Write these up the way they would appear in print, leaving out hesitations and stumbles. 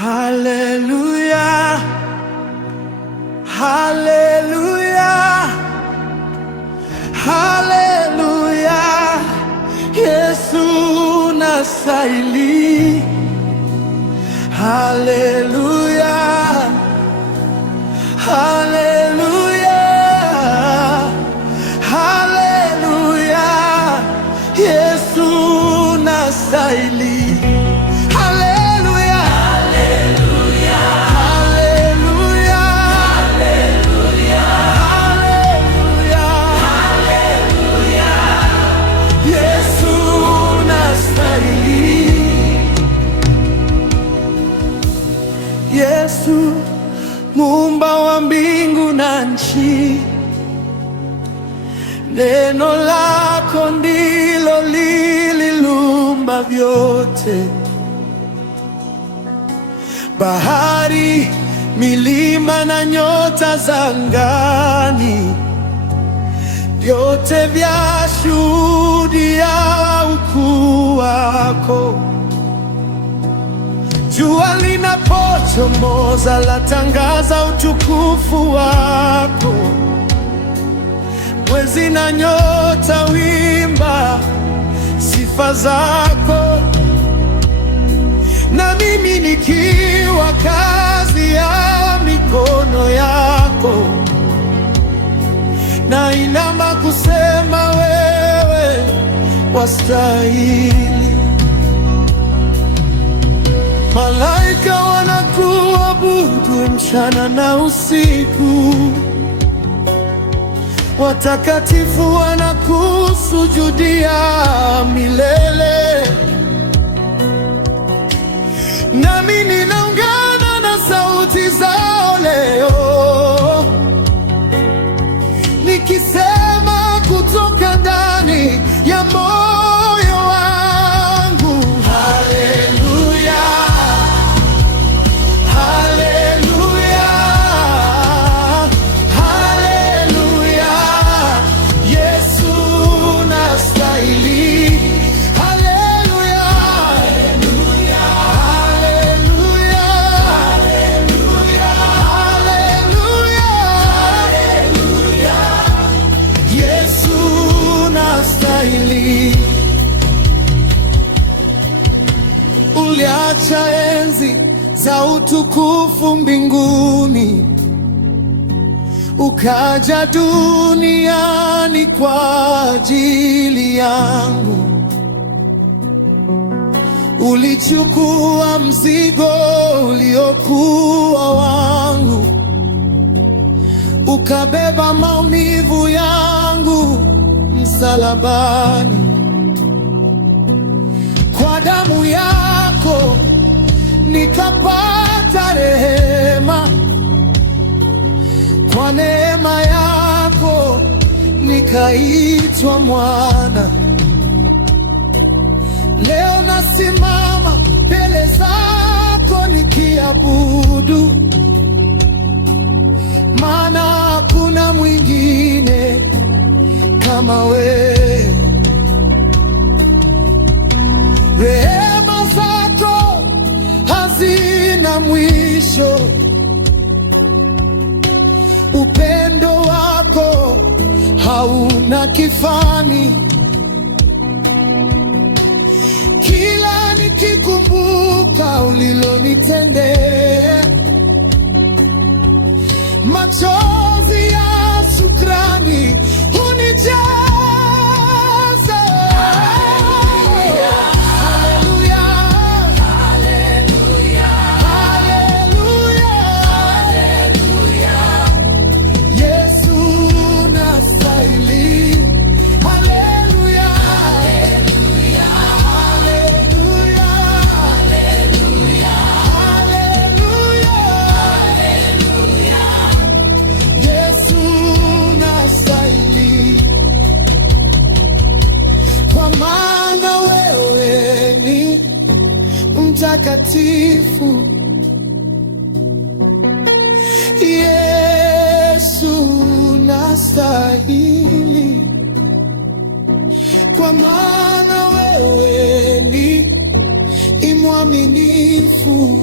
Haleluya, haleluya, haleluya, Yesu unastahili. Haleluya, haleluya, haleluya, Yesu unastahili. Yesu, muumba wa mbingu na nchi, neno lako ndilo liliumba vyote. Bahari, milima na nyota za angani, vyote vyashuhudia ukuu wako. Jua linapochomoza latangaza utukufu wako, mwezi na nyota wimba sifa zako. Na mimi nikiwa kazi ya mikono yako, nainama kusema wewe wastahili. Malaika wanakuabudu mchana na usiku, watakatifu wanakusujudia milele. Nami ninaungana na sauti zao leo, nikisema kutoka ndani ya moyo wangu, haleluya, haleluya, haleluya, Yesu unastahili. Haleluya, haleluya, haleluya, haleluya, Yesu unastahili. Uliacha enzi za utukufu mbinguni, ukaja duniani kwa ajili yangu. Ulichukua mzigo uliokuwa wangu, ukabeba maumivu yangu msalabani. Kwa damu yako nikapata rehema, kwa neema yako nikaitwa mwana. Leo nasimama mbele zako nikiabudu, maana hakuna mwingine kama wewe. Rehema zako hazina mwisho, upendo wako hauna kifani. Kila nikikumbuka ulilonitendea, machozi ya shukrani hunijaa. Mtakatifu Yesu unastahili, kwa maana wewe ni mwaminifu.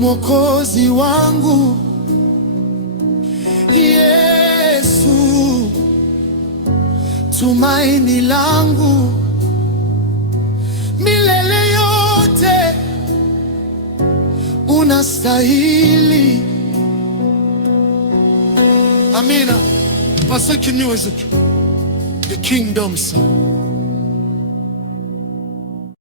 Mwokozi wangu Yesu, tumaini langu milele yote, unastahili. Amina. Pastor Kinyozi, the kingdom song.